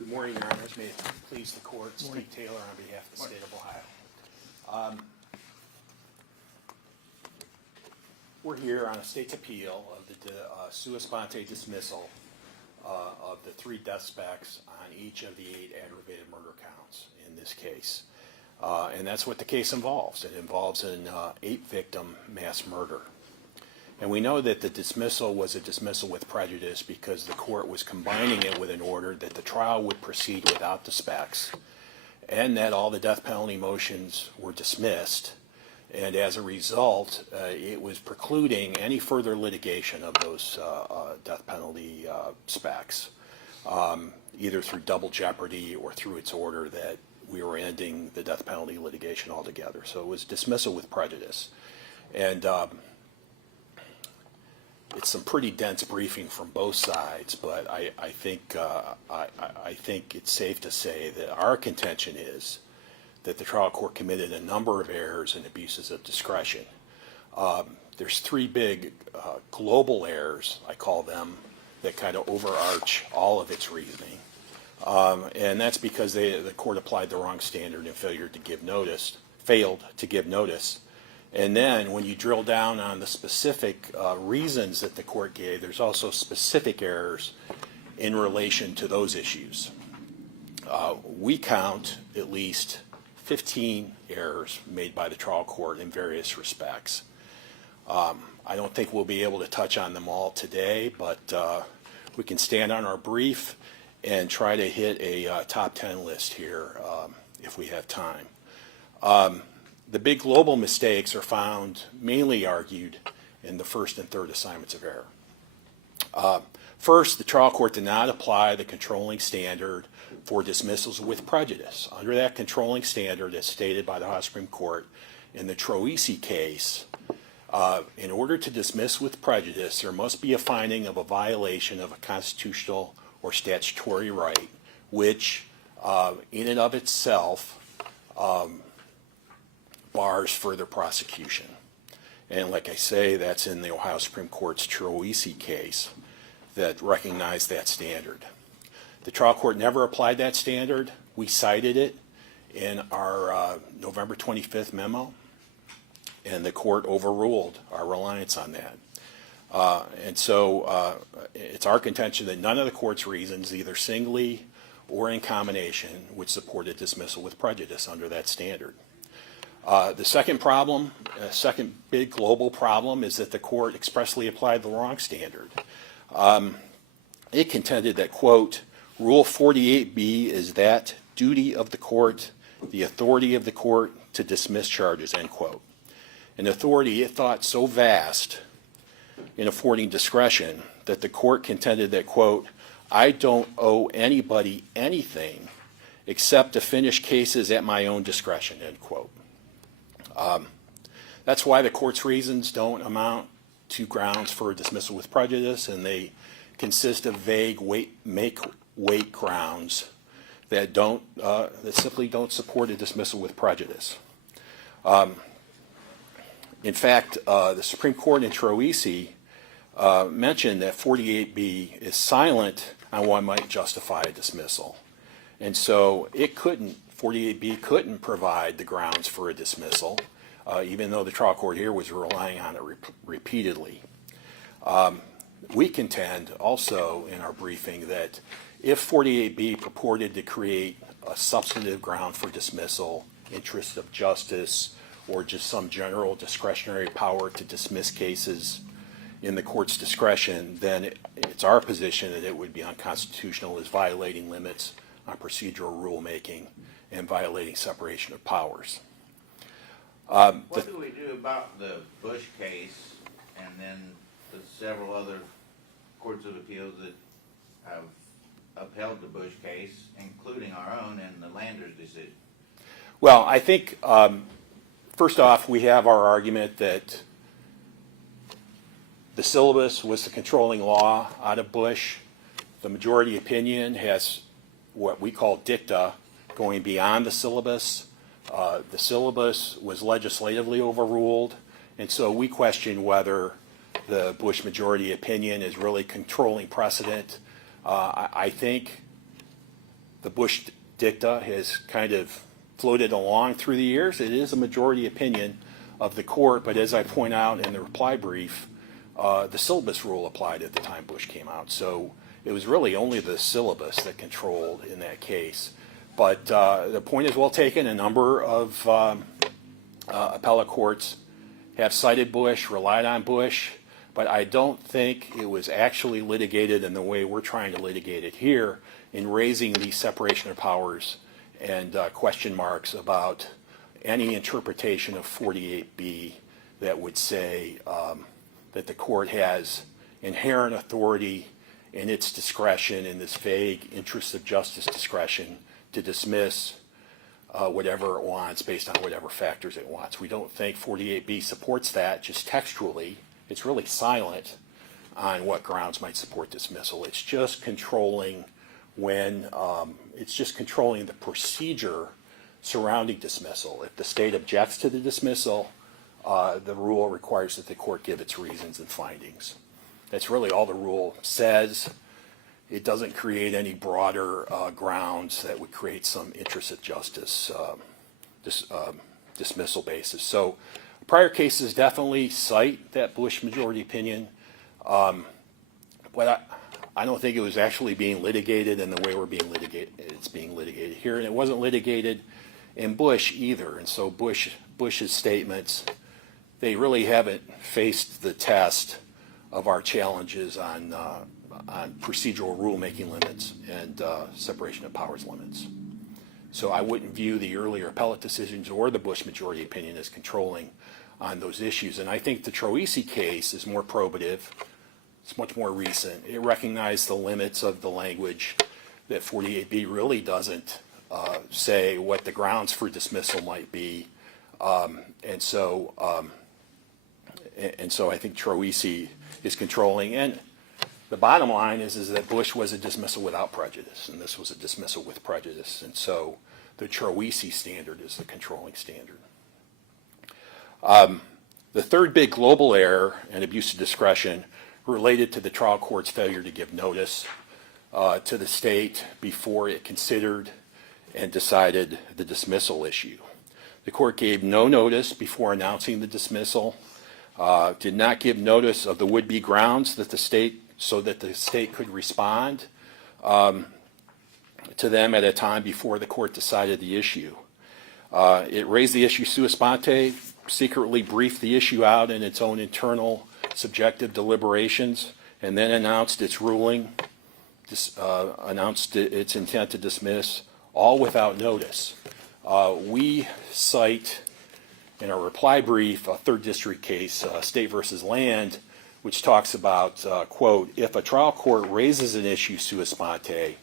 Good morning, Your Honors. May it please the Court, Steve Taylor on behalf of the State of Ohio. We're here on a state's appeal of the sua sponte dismissal of the 3 death specs on each of the 8 aggravated murder counts in this case. And that's what the case involves. It involves an 8-victim mass murder. And we know that the dismissal was a dismissal with prejudice because the court was combining it with an order that the trial would proceed without the specs and that all the death penalty motions were dismissed. And as a result, it was precluding any further litigation of those death penalty specs, either through double jeopardy or through its order that we were ending the death penalty litigation altogether. So it was dismissal with prejudice. And it's some pretty dense briefing from both sides, but I think it's safe to say that our contention is that the trial court committed a number of errors and abuses of discretion. There's 3 big global errors, I call them, that kind of overarch all of its reasoning. And that's because the court applied the wrong standard and failed to give notice. And then when you drill down on the specific reasons that the court gave, there's also specific errors in relation to those issues. We count at least 15 errors made by the trial court in various respects. I don't think we'll be able to touch on them all today, but we can stand on our brief and try to hit a top 10 list here if we have time. The big global mistakes are found mainly argued in the first and third assignments of error. First, the trial court did not apply the controlling standard for dismissals with prejudice. Under that controlling standard, as stated by the Ohio Supreme Court in the Terzi case, in order to dismiss with prejudice, there must be a finding of a violation of a constitutional or statutory right, which in and of itself bars further prosecution. And like I say, that's in the Ohio Supreme Court's Terzi case that recognized that standard. The trial court never applied that standard. We cited it in our November 25th memo, and the court overruled our reliance on that. And so it's our contention that none of the court's reasons, either singly or in combination, would support a dismissal with prejudice under that standard. The second big global problem is that the court expressly applied the wrong standard. It contended that, quote, Rule 48B is that duty of the court, the authority of the court to dismiss charges, end quote. An authority it thought so vast in affording discretion that the court contended that, quote, I don't owe anybody anything except to finish cases at my own discretion, end quote. That's why the court's reasons don't amount to grounds for dismissal with prejudice, and they consist of vague make-weight grounds that simply don't support a dismissal with prejudice. In fact, the Supreme Court in Terzi mentioned that 48B is silent on what might justify a dismissal. And so 48B couldn't provide the grounds for a dismissal, even though the trial court here was relying on it repeatedly. We contend also in our briefing that if 48B purported to create a substantive ground for dismissal, interest of justice, or just some general discretionary power to dismiss cases in the court's discretion, then it's our position that it would be unconstitutional as violating limits on procedural rulemaking and violating separation of powers. What do we do about the Bush case and then the several other courts of appeals that have upheld the Bush case, including our own and the Landers decision? Well, I think, first off, we have our argument that the syllabus was the controlling law out of Bush. The majority opinion has what we call dicta, going beyond the syllabus. The syllabus was legislatively overruled, and so we question whether the Bush majority opinion is really controlling precedent. I think the Bush dicta has kind of floated along through the years. It is a majority opinion of the court, but as I point out in the reply brief, the syllabus rule applied at the time Bush came out. So it was really only the syllabus that controlled in that case. But the point is well taken. A number of appellate courts have cited Bush, relied on Bush, but I don't think it was actually litigated in the way we're trying to litigate it here in raising the separation of powers and question marks about any interpretation of 48B that would say that the court has inherent authority in its discretion, in this vague interest of justice discretion, to dismiss whatever it wants based on whatever factors it wants. We don't think 48B supports that just textually. It's really silent on what grounds might support dismissal. It's just controlling it's just controlling the procedure surrounding dismissal. If the state objects to the dismissal, the rule requires that the court give its reasons and findings. That's really all the rule says. It doesn't create any broader grounds that would create some interest of justice dismissal basis. So prior cases definitely cite that Bush majority opinion, but I don't think it was actually being litigated in the way it's being litigated here, and it wasn't litigated in Bush either. And so Bush's statements, they really haven't faced the test of our challenges on procedural rulemaking limits and separation of powers limits. So I wouldn't view the earlier appellate decisions or the Bush majority opinion as controlling on those issues. And I think the Terzi case is more probative. It's much more recent. It recognized the limits of the language, that 48B really doesn't say what the grounds for dismissal might be. And so I think Terzi is controlling. And the bottom line is that Bush was a dismissal without prejudice, and this was a dismissal with prejudice. And so the Terzi standard is the controlling standard. The third big global error and abuse of discretion related to the trial court's failure to give notice to the state before it considered and decided the dismissal issue. The court gave no notice before announcing the dismissal, did not give notice of the would-be grounds that the state, so that the state could respond to them at a time before the court decided the issue. It raised the issue sua sponte, secretly briefed the issue out in its own internal subjective deliberations, and then announced its ruling, announced its intent to dismiss, all without notice. We cite in our reply brief a third district case, State versus Land, which talks about, quote, if a trial court raises an issue sua sponte,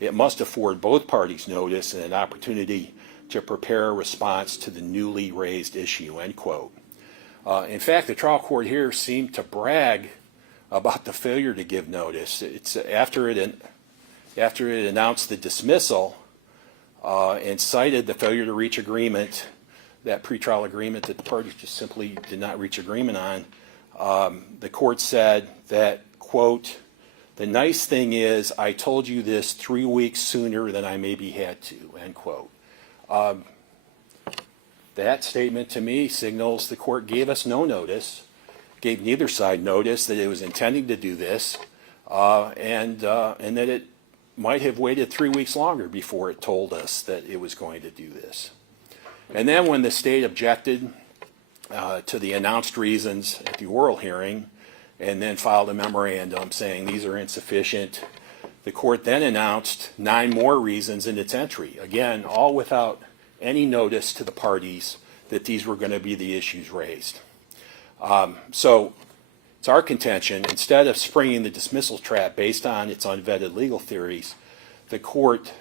it must afford both parties notice and an opportunity to prepare a response to the newly raised issue, end quote. In fact, the trial court here seemed to brag about the failure to give notice. It's after it announced the dismissal and cited the failure to reach agreement, that pretrial agreement that the parties just simply did not reach agreement on. The court said that, quote, the nice thing is I told you this 3 weeks sooner than I maybe had to, end quote. That statement to me signals the court gave us no notice, gave neither side notice that it was intending to do this, and that it might have waited 3 weeks longer before it told us that it was going to do this. And then when the state objected to the announced reasons at the oral hearing and then filed a memorandum saying these are insufficient, the court then announced 9 more reasons in its entry, again, all without any notice to the parties that these were going to be the issues raised. So it's our contention, instead of springing the dismissal trap based on its unvetted legal theories, the court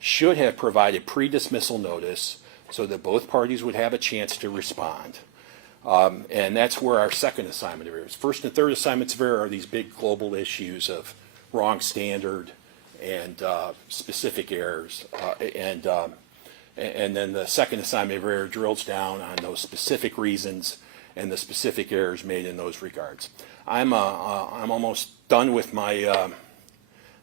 should have provided pre-dismissal notice so that both parties would have a chance to respond. And that's where our second assignment of error is. First and third assignments of error are these big global issues of wrong standard and specific errors. And then the second assignment of error drills down on those specific reasons and the specific errors made in those regards. I'm almost done with my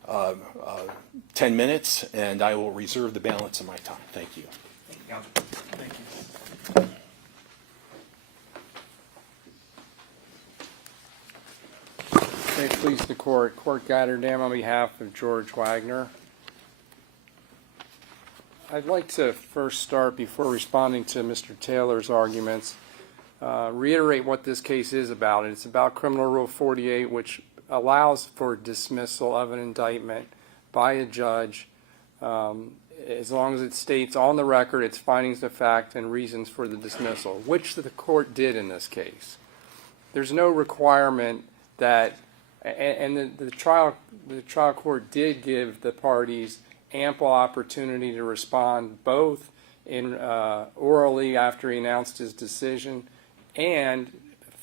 10 minutes, and I will reserve the balance of my time. Thank you. Thank you, Counsel. Thank you. May it please the court. Court Gatterdam on behalf of George Wagner. I'd like to first start, before responding to Mr. Taylor's arguments, reiterate what this case is about. It's about Criminal Rule 48, which allows for dismissal of an indictment by a judge as long as it states on the record its findings of fact and reasons for the dismissal, which the court did in this case. There's no requirement that, and the trial court did give the parties ample opportunity to respond, both in orally after he announced his decision and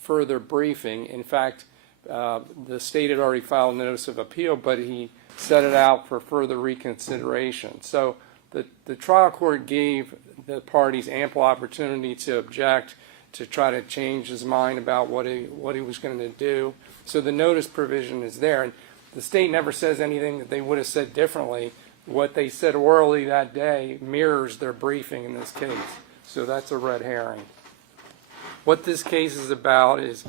further briefing. In fact, the state had already filed a notice of appeal, but he set it out for further reconsideration. So the trial court gave the parties ample opportunity to object, to try to change his mind about what he was going to do. So the notice provision is there, and the state never says anything that they would have said differently. What they said orally that day mirrors their briefing in this case. So that's a red herring. What this case is about is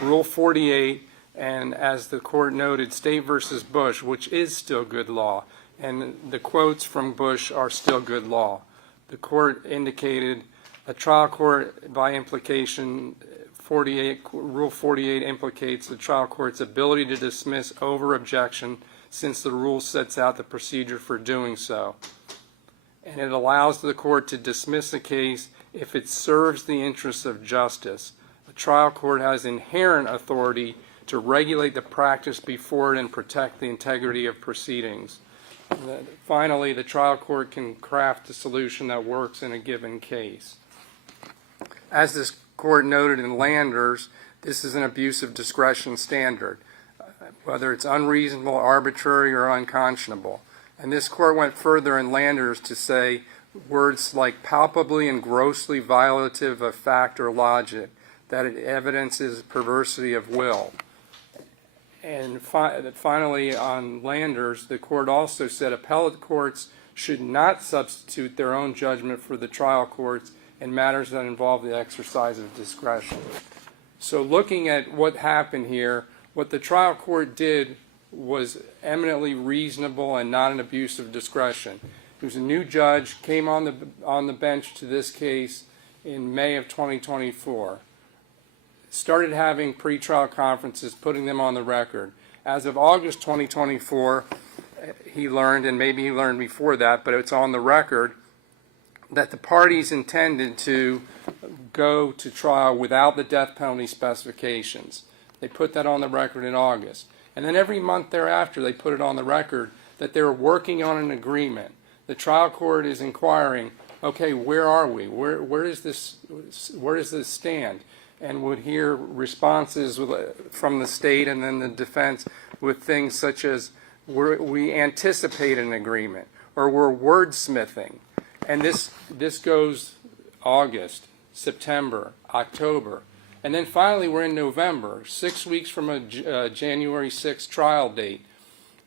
Rule 48, and as the court noted, State versus Bush, which is still good law. And the quotes from Bush are still good law. The court indicated a trial court, by implication, Rule 48 implicates the trial court's ability to dismiss over objection, since the rule sets out the procedure for doing so. And it allows the court to dismiss a case if it serves the interests of justice. A trial court has inherent authority to regulate the practice before it and protect the integrity of proceedings. Finally, the trial court can craft a solution that works in a given case. As this court noted in Landers, this is an abuse of discretion standard, whether it's unreasonable, arbitrary, or unconscionable. And this court went further in Landers to say words like palpably and grossly violative of fact or logic, that it evidences perversity of will. And finally, on Landers, the court also said appellate courts should not substitute their own judgment for the trial courts in matters that involve the exercise of discretion. So looking at what happened here, what the trial court did was eminently reasonable and not an abuse of discretion. It was a new judge, came on the bench to this case in May of 2024. Started having pretrial conferences, putting them on the record. As of August 2024, he learned, and maybe he learned before that, but it's on the record, that the parties intended to go to trial without the death penalty specifications. They put that on the record in August. And then every month thereafter, they put it on the record that they were working on an agreement. The trial court is inquiring, okay, where are we? Where does this stand? And would hear responses from the state and then the defense with things such as, we anticipate an agreement, or we're wordsmithing. And this goes August, September, October. And then finally we're in November, 6 weeks from a January 6th trial date.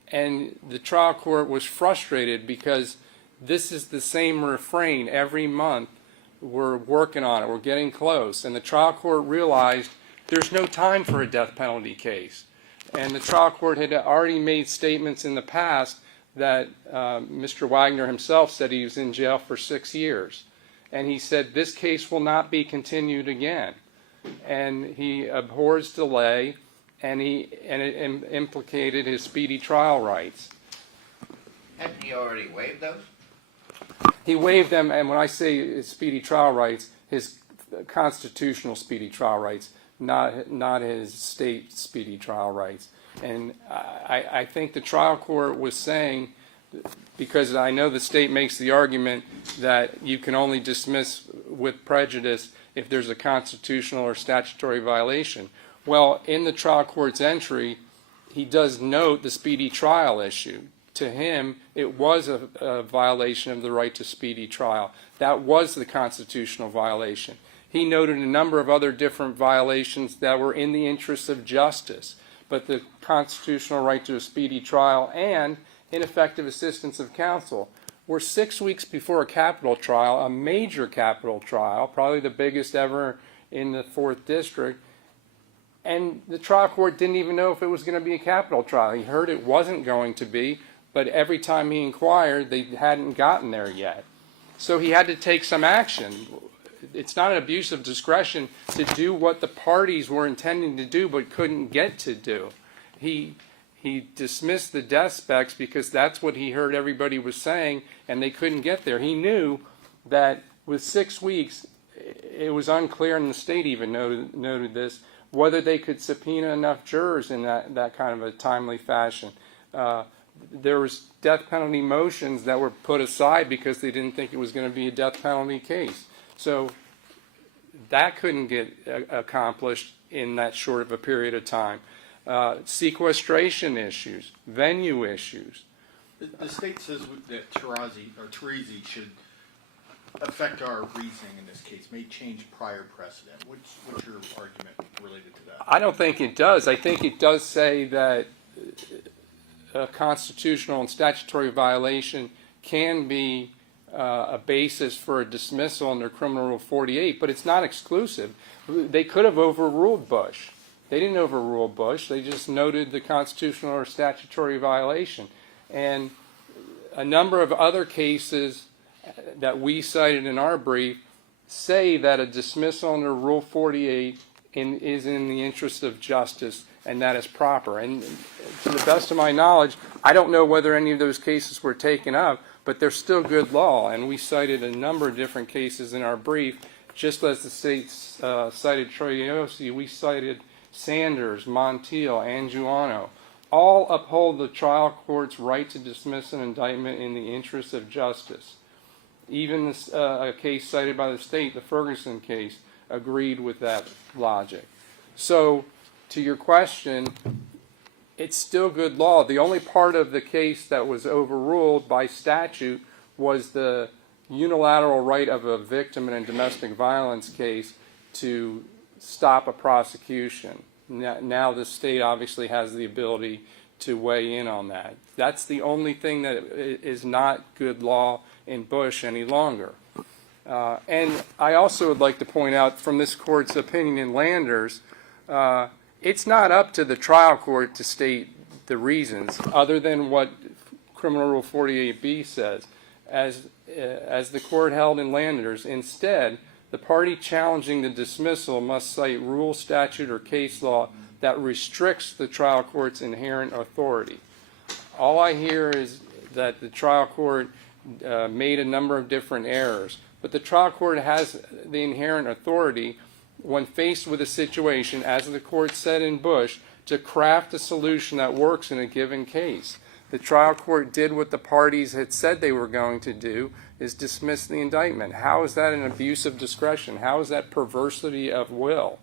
And the trial court was frustrated because this is the same refrain every month. We're working on it, we're getting close. And the trial court realized there's no time for a death penalty case. And the trial court had already made statements in the past that Mr. Wagner himself said he was in jail for 6 years. And he said this case will not be continued again. And he abhors delay, and it implicated his speedy trial rights. Hadn't he already waived those? He waived them, and when I say his speedy trial rights, his constitutional speedy trial rights, not his state speedy trial rights. And I think the trial court was saying, because I know the state makes the argument that you can only dismiss with prejudice if there's a constitutional or statutory violation. Well, in the trial court's entry, he does note the speedy trial issue. To him, it was a violation of the right to speedy trial. That was the constitutional violation. He noted a number of other different violations that were in the interests of justice. but the constitutional right to a speedy trial and ineffective assistance of counsel. We're 6 weeks before a capital trial, a major capital trial, probably the biggest ever in the 4th District, and the trial court didn't even know if it was going to be a capital trial. He heard it wasn't going to be, but every time he inquired, they hadn't gotten there yet. So he had to take some action. It's not an abuse of discretion to do what the parties were intending to do but couldn't get to do. He dismissed the death specs because that's what he heard everybody was saying, and they couldn't get there. He knew that with 6 weeks, it was unclear, and the state even noted this, whether they could subpoena enough jurors in that kind of a timely fashion. There was death penalty motions that were put aside because they didn't think it was going to be a death penalty case. So that couldn't get accomplished in that short of a period of time. Sequestration issues, venue issues. The state says that Terzi should affect our reasoning in this case, may change prior precedent. What's your argument related to that? I don't think it does. I think it does say that a constitutional and statutory violation can be a basis for a dismissal under Criminal Rule 48, but it's not exclusive. They could have overruled Bush. They didn't overrule Bush. They just noted the constitutional or statutory violation. And a number of other cases that we cited in our brief say that a dismissal under Rule 48 is in the interest of justice, and that is proper. And to the best of my knowledge, I don't know whether any of those cases were taken up, but they're still good law. And we cited a number of different cases in our brief. Just as the state cited Troyosi, we cited Sanders, Montiel, Angiuano. All uphold the trial court's right to dismiss an indictment in the interest of justice. Even a case cited by the state, the Ferguson case, agreed with that logic. So, to your question, it's still good law. The only part of the case that was overruled by statute was the unilateral right of a victim in a domestic violence case to stop a prosecution. Now the state obviously has the ability to weigh in on that. That's the only thing that is not good law in Bush any longer. And I also would like to point out from this court's opinion in Landers, it's not up to the trial court to state the reasons other than what Criminal Rule 48B says. As the court held in Landers, instead, the party challenging the dismissal must cite rule, statute, or case law that restricts the trial court's inherent authority. All I hear is that the trial court made a number of different errors, but the trial court has the inherent authority when faced with a situation, as the court said in Bush, to craft a solution that works in a given case. The trial court did what the parties had said they were going to do, is dismiss the indictment. How is that an abuse of discretion? How is that perversity of will?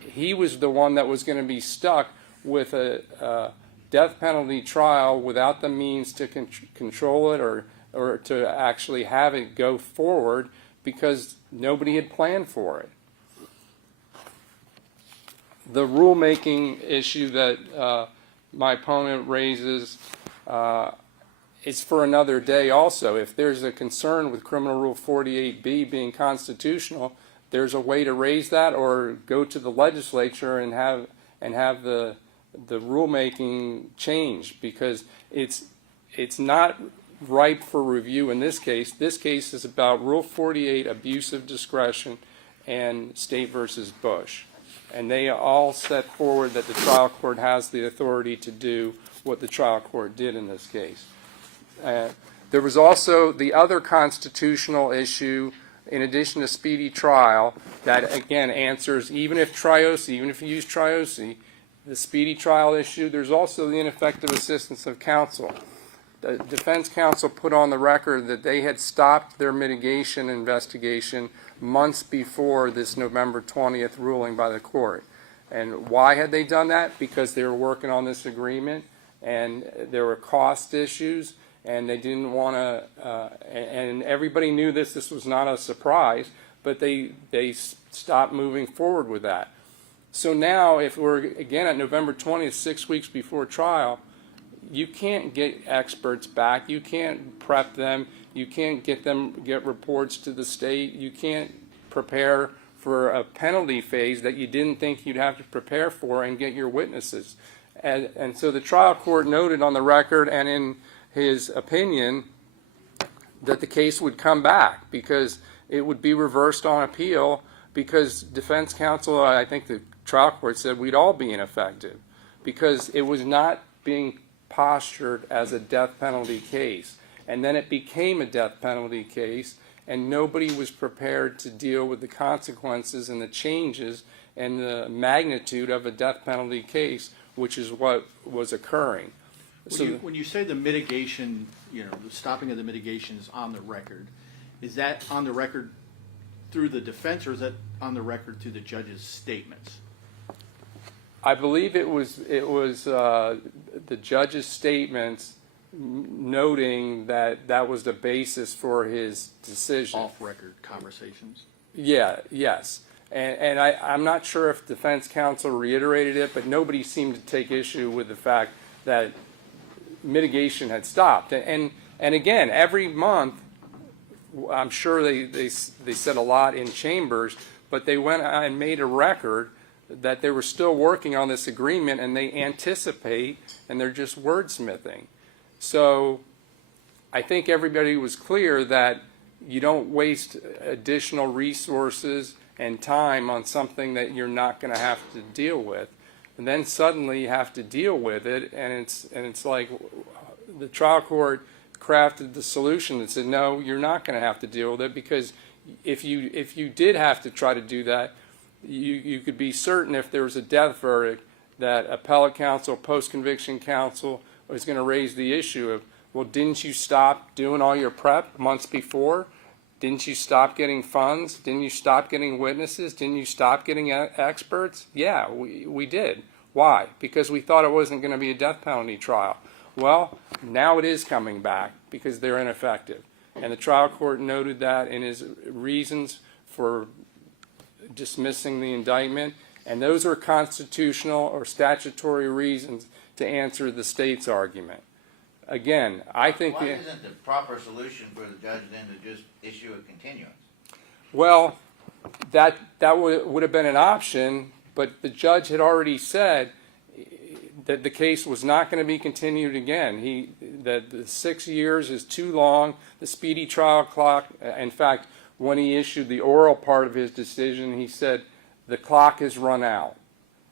He was the one that was going to be stuck with a death penalty trial without the means to control it or to actually have it go forward because nobody had planned for it. The rulemaking issue that my opponent raises is for another day also. If there's a concern with Criminal Rule 48B being constitutional, there's a way to raise that or go to the legislature and have the rulemaking changed, because it's not ripe for review in this case. This case is about Rule 48, abuse of discretion, and State versus Bush. And they all set forward that the trial court has the authority to do what the trial court did in this case. There was also the other constitutional issue, in addition to speedy trial, that again answers, even if you use Troyosi, the speedy trial issue, there's also the ineffective assistance of counsel. The defense counsel put on the record that they had stopped their mitigation investigation months before this November 20th ruling by the court. And why had they done that? Because they were working on this agreement and there were cost issues, and they didn't want to, and everybody knew this was not a surprise, but they stopped moving forward with that. So now, if we're again at November 20th, 6 weeks before trial, you can't get experts back. You can't prep them. You can't get reports to the state. You can't prepare for a penalty phase that you didn't think you'd have to prepare for and get your witnesses. And so the trial court noted on the record and in his opinion that the case would come back because it would be reversed on appeal because defense counsel, I think the trial court said we'd all be ineffective because it was not being postured as a death penalty case. And then it became a death penalty case, and nobody was prepared to deal with the consequences and the changes and the magnitude of a death penalty case, which is what was occurring. When you say the mitigation, the stopping of the mitigation is on the record, is that on the record through the defense, or is that on the record through the judge's statements? I believe it was the judge's statements noting that that was the basis for his decision. Off-record conversations? Yes. And I'm not sure if defense counsel reiterated it, but nobody seemed to take issue with the fact that mitigation had stopped. And again, every month, I'm sure they said a lot in chambers, but they went and made a record that they were still working on this agreement and they anticipate and they're just wordsmithing. So I think everybody was clear that you don't waste additional resources and time on something that you're not going to have to deal with. And then suddenly you have to deal with it, and it's like the trial court crafted the solution that said, no, you're not going to have to deal with it, because if you did have to try to do that, you could be certain if there was a death verdict that appellate counsel, post-conviction counsel was going to raise the issue of, well, didn't you stop doing all your prep months before? Didn't you stop getting funds? Didn't you stop getting witnesses? Didn't you stop getting experts? Yeah, we did. Why? Because we thought it wasn't going to be a death penalty trial. Well, now it is coming back because they're ineffective. And the trial court noted that in his reasons for dismissing the indictment, and those were constitutional or statutory reasons to answer the state's argument. Again, I think... Why isn't the proper solution for the judge then to just issue a continuance? Well, that would have been an option, but the judge had already said that the case was not going to be continued again. That the 6 years is too long. The speedy trial clock, in fact, when he issued the oral part of his decision, he said the clock has run out.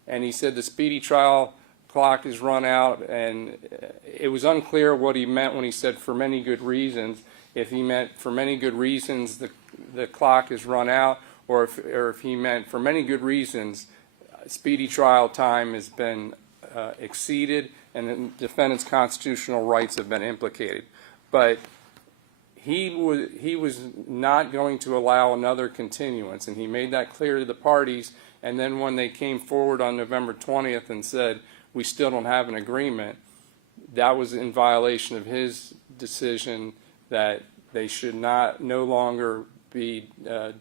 And he said the speedy trial clock is run out, and it was unclear what he meant when he said for many good reasons. If he meant for many good reasons the clock is run out, or if he meant for many good reasons speedy trial time has been exceeded and the defendant's constitutional rights have been implicated. But he was not going to allow another continuance, and he made that clear to the parties. And then when they came forward on November 20th and said, we still don't have an agreement, that was in violation of his decision that they should no longer be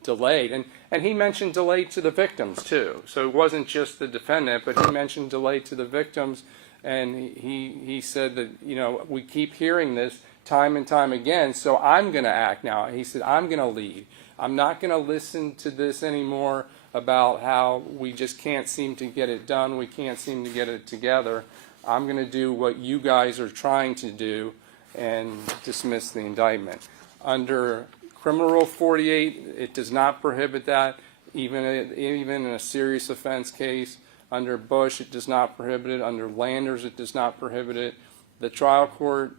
delayed. And he mentioned delay to the victims too. So it wasn't just the defendant, but he mentioned delay to the victims. And he said that, we keep hearing this time and time again, so I'm going to act now. He said, I'm going to lead. I'm not going to listen to this anymore about how we just can't seem to get it done, we can't seem to get it together. I'm going to do what you guys are trying to do and dismiss the indictment. Under Criminal Rule 48, it does not prohibit that, even in a serious offense case. Under Bush, it does not prohibit it. Under Landers, it does not prohibit it. The trial court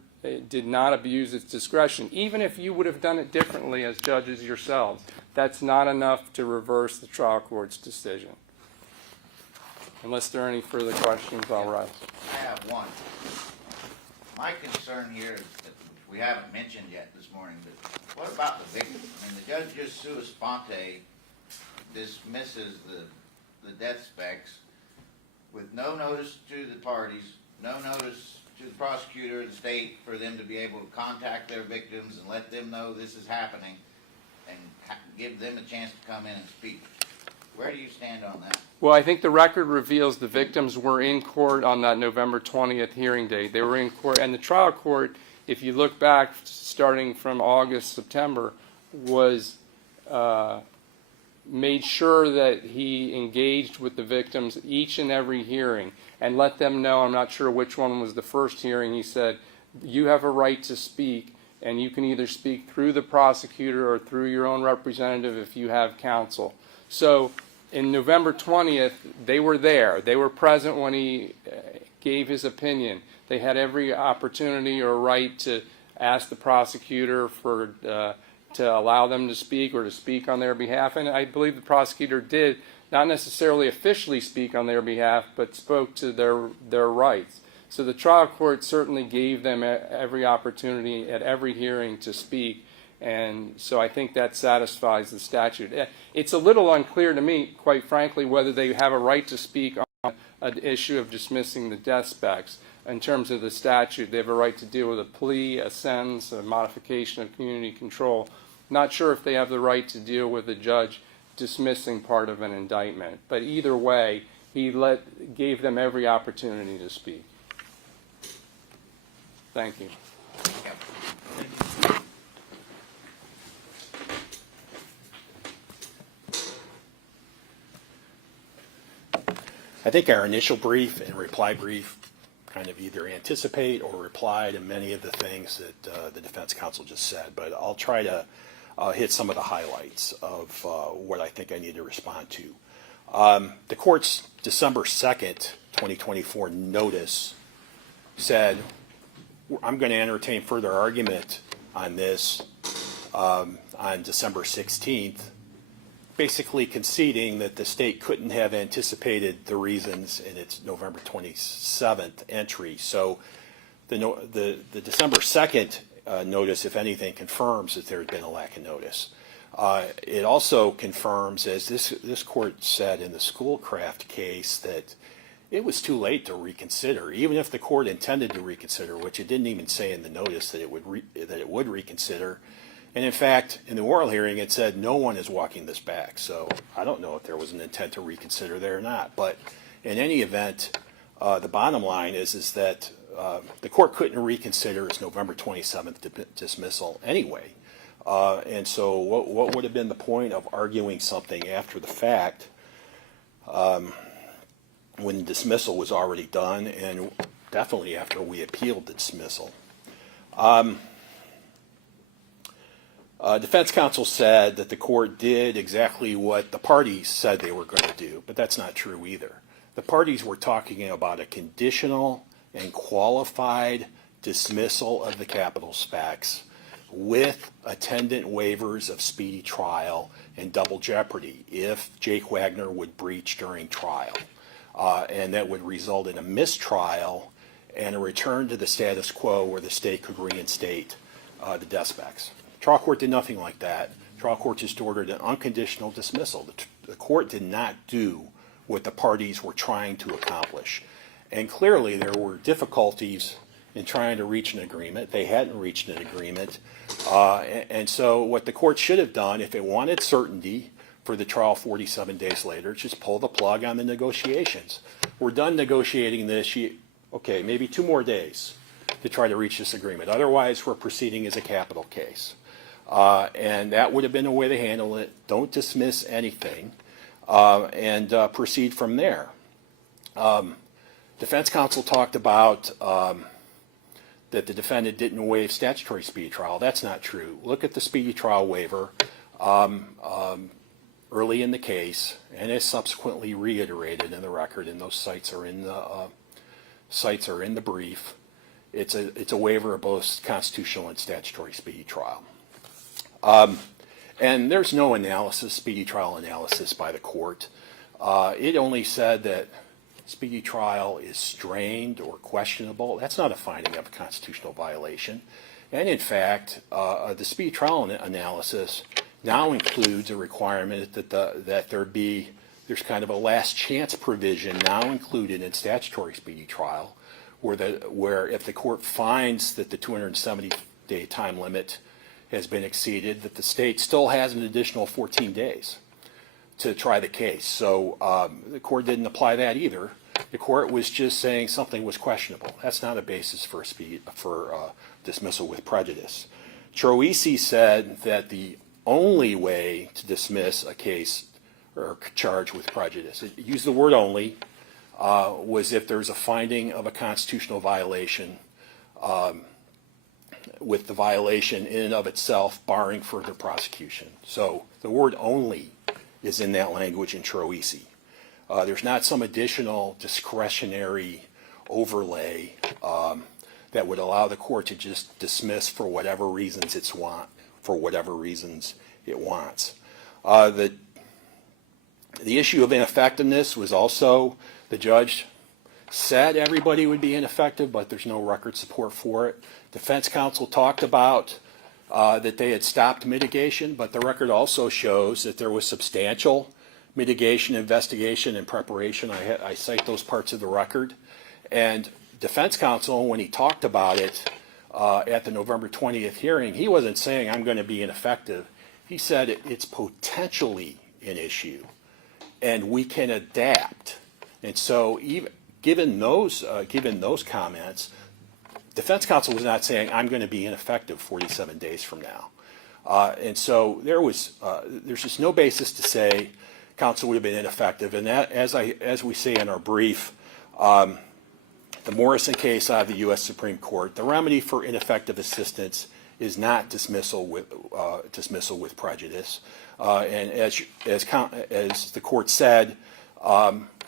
did not abuse its discretion. Even if you would have done it differently as judges yourselves, that's not enough to reverse the trial court's decision. Unless there are any further questions, I'll rise. I have one. My concern here is that we haven't mentioned yet this morning, but what about the victim? I mean, the judge just sua sponte dismisses the death specs with no notice to the parties, no notice to the prosecutor or the state for them to be able to contact their victims and let them know this is happening and give them a chance to come in and speak. Where do you stand on that? Well, I think the record reveals the victims were in court on that November 20th hearing date. They were in court, and the trial court, if you look back, starting from August, September, was made sure that he engaged with the victims each and every hearing and let them know, I'm not sure which one was the first hearing, he said, you have a right to speak, and you can either speak through the prosecutor or through your own representative if you have counsel. So in November 20th, they were there. They were present when he gave his opinion. They had every opportunity or right to ask the prosecutor to allow them to speak or to speak on their behalf. And I believe the prosecutor did not necessarily officially speak on their behalf, but spoke to their rights. So the trial court certainly gave them every opportunity at every hearing to speak. And so I think that satisfies the statute. It's a little unclear to me, quite frankly, whether they have a right to speak on an issue of dismissing the death specs. In terms of the statute, they have a right to deal with a plea, a sentence, a modification of community control. Not sure if they have the right to deal with a judge dismissing part of an indictment. But either way, he gave them every opportunity to speak. Thank you. I think our initial brief and reply brief kind of either anticipate or reply to many of the things that the defense counsel just said, but I'll try to hit some of the highlights of what I think I need to respond to. The court's December 2nd, 2024 notice said, I'm going to entertain further argument on this on December 16th, basically conceding that the state couldn't have anticipated the reasons in its November 27th entry. So the December 2nd notice, if anything, confirms that there had been a lack of notice. It also confirms, as this court said in the Schoolcraft case, that it was too late to reconsider, even if the court intended to reconsider, which it didn't even say in the notice that it would reconsider. And in fact, in the oral hearing, it said no one is walking this back. So I don't know if there was an intent to reconsider there or not. But in any event, the bottom line is that the court couldn't reconsider its November 27th dismissal anyway. And so what would have been the point of arguing something after the fact when the dismissal was already done, and definitely after we appealed the dismissal? Defense counsel said that the court did exactly what the parties said they were going to do, but that's not true either. The parties were talking about a conditional and qualified dismissal of the capital specs with attendant waivers of speedy trial and double jeopardy if Jake Wagner would breach during trial. And that would result in a mistrial and a return to the status quo where the state could reinstate the death specs. Trial court did nothing like that. Trial court just ordered an unconditional dismissal. The court did not do what the parties were trying to accomplish. And clearly there were difficulties in trying to reach an agreement. They hadn't reached an agreement. And so what the court should have done, if it wanted certainty for the trial 47 days later, just pull the plug on the negotiations. We're done negotiating this. Okay, maybe 2 more days to try to reach this agreement. Otherwise, we're proceeding as a capital case. And that would have been a way to handle it. Don't dismiss anything and proceed from there. Defense counsel talked about that the defendant didn't waive statutory speedy trial. That's not true. Look at the speedy trial waiver early in the case, and it's subsequently reiterated in the record, and those cites are in the brief. It's a waiver of both constitutional and statutory speedy trial. And there's no analysis, speedy trial analysis by the court. It only said that speedy trial is strained or questionable. That's not a finding of a constitutional violation. And in fact, the speedy trial analysis now includes a requirement that there's kind of a last chance provision now included in statutory speedy trial, where if the court finds that the 270-day time limit has been exceeded, that the state still has an additional 14 days to try the case. So the court didn't apply that either. The court was just saying something was questionable. That's not a basis for dismissal with prejudice. Troisi said that the only way to dismiss a case or charge with prejudice, it used the word only, was if there's a finding of a constitutional violation with the violation in and of itself barring further prosecution. So the word only is in that language in Troisi. There's not some additional discretionary overlay that would allow the court to just dismiss for whatever reasons it wants. The issue of ineffectiveness was also, the judge said everybody would be ineffective, but there's no record support for it. Defense counsel talked about that they had stopped mitigation, but the record also shows that there was substantial mitigation, investigation, and preparation. I cite those parts of the record. And defense counsel, when he talked about it at the November 20th hearing, he wasn't saying I'm going to be ineffective. He said it's potentially an issue, and we can adapt. And so, even given those comments, defense counsel was not saying I'm going to be ineffective 47 days from now. And so there's just no basis to say counsel would have been ineffective. And that, as we say in our brief, the Morrison case out of the U.S. Supreme Court, the remedy for ineffective assistance is not dismissal with prejudice. And as the court said,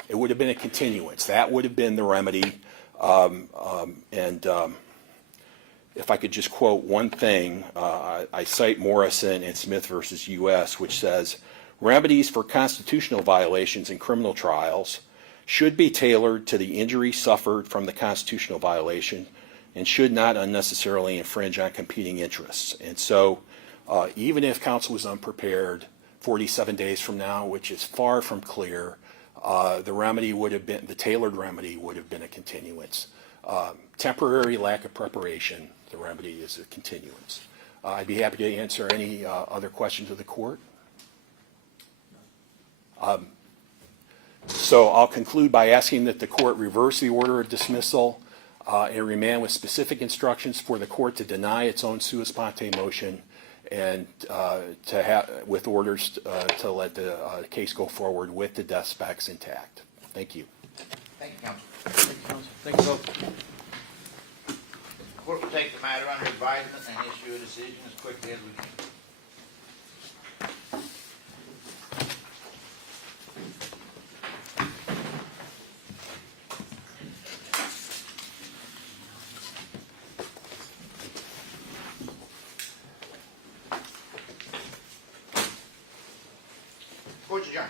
it would have been a continuance. That would have been the remedy. If I could just quote one thing, I cite Morrison and Smith versus U.S., which says, remedies for constitutional violations in criminal trials should be tailored to the injury suffered from the constitutional violation and should not unnecessarily infringe on competing interests. And so even if counsel was unprepared 47 days from now, which is far from clear, the remedy would have been, the tailored remedy would have been a continuance. Temporary lack of preparation, the remedy is a continuance. I'd be happy to answer any other questions of the court. So I'll conclude by asking that the court reverse the order of dismissal and remand with specific instructions for the court to deny its own sua sponte motion and with orders to let the case go forward with the death specs intact. Thank you. Thank you, counsel. Thank you, counsel. Thank you both. The court will take the matter under advisement and issue a decision as quickly as we can. Court's adjourned.